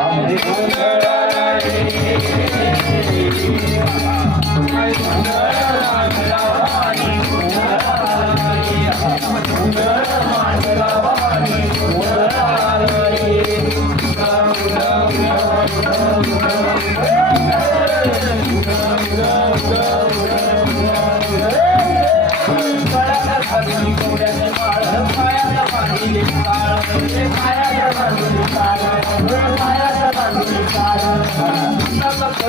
आम्ही गोंधळा